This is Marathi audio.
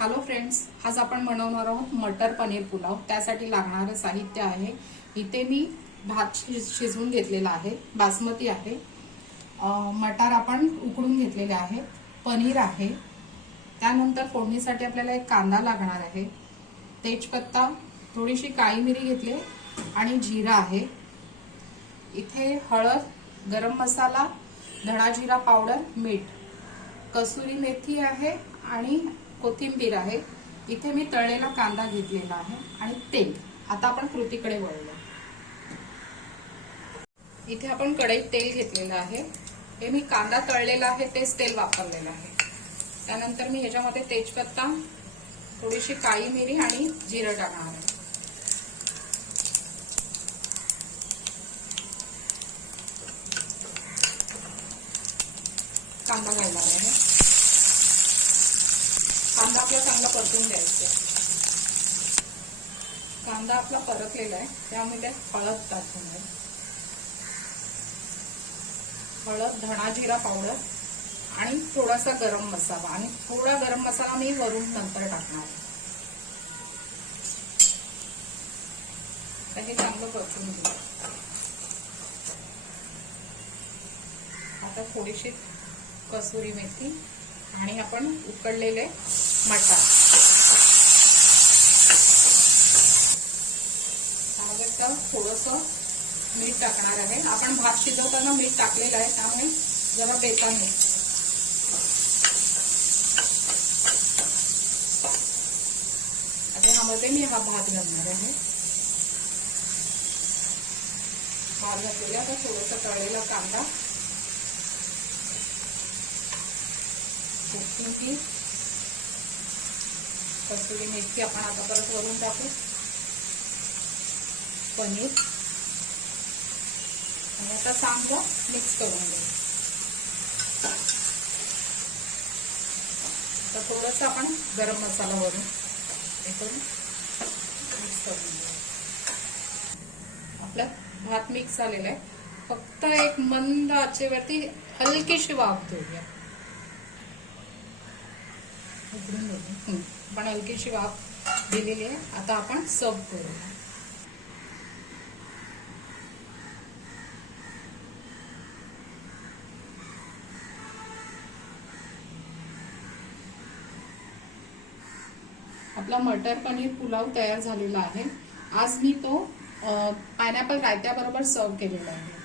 हॅलो फ्रेंड्स, आज आपण बनवणार आहोत मटर पनीर पुलाव। त्यासाठी लागणारे साहित्य आहे, इथे मी भात शिजवून घेतलेला आहे, बासमती आहे, मटार आपण उकडून घेतलेले आहे, पनीर आहे, त्यानंतर फोडणीसाठी आपल्याला एक कांदा लागणार आहे, तेजपत्ता, थोडीशी काळी मिरी घेतली आणि जिरा आहे, इथे हळद, गरम मसाला, धणा जिरा पावडर, मीठ, कसुरी मेथी आहे आणि कोथिंबीर आहे। इथे मी तळलेला कांदा घेतलेला आहे आणि तेल। आता आपण कृतीकडे वळूया। इथे आपण कढईत तेल घेतलेलं आहे, हे मी कांदा तळलेला आहे तेच तेल वापरलेलं आहे। त्यानंतर मी ह्याच्यामध्ये तेजपत्ता, थोडीशी काळी मिरी आणि जिरं टाकणार आहे। कांदा घालणार आहे, कांदा आपला चांगला परतून द्यायचा। कांदा आपला परतलेला आहे, त्यामुळे हळद टाकून द्या, हळद, धणा जिरा पावडर आणि थोडासा गरम मसाला, आणि थोडा गरम मसाला मी वरून नंतर टाकणार आहे। हे चांगलं परतून घेऊ। आता थोडीशी कसुरी मेथी आणि आपण उकडलेले मटार, थोडस मीठ टाकणार आहे। आपण भात शिजवताना मीठ टाकलेलं आहे, त्यामुळे जरा बेतान होईल। आता ह्यामध्ये मी हा भात घालणार आहे, भात घातलेला तर थोडस तळलेला कांदा, कोथिंबीर, कसुरी मेथी आपण आता परत वरून टाकू, पनीर, आणि आता चांगलं मिक्स करून घेऊ। तर थोडंसं आपण गरम मसाला वरून हे करून मिक्स करून घेऊ। आपला भात मिक्स झालेला आहे, फक्त एक मंद आचेवरती हलकीशी वाफ देऊया। आपण हलकीशी वाफ दिलेली आहे, आता आपण सर्व करूया। आपला मटर पनीर पुलाव तयार झालेला आहे। आज मी तो पायनॅपल रायत्याबरोबर सर्व केलेला आहे।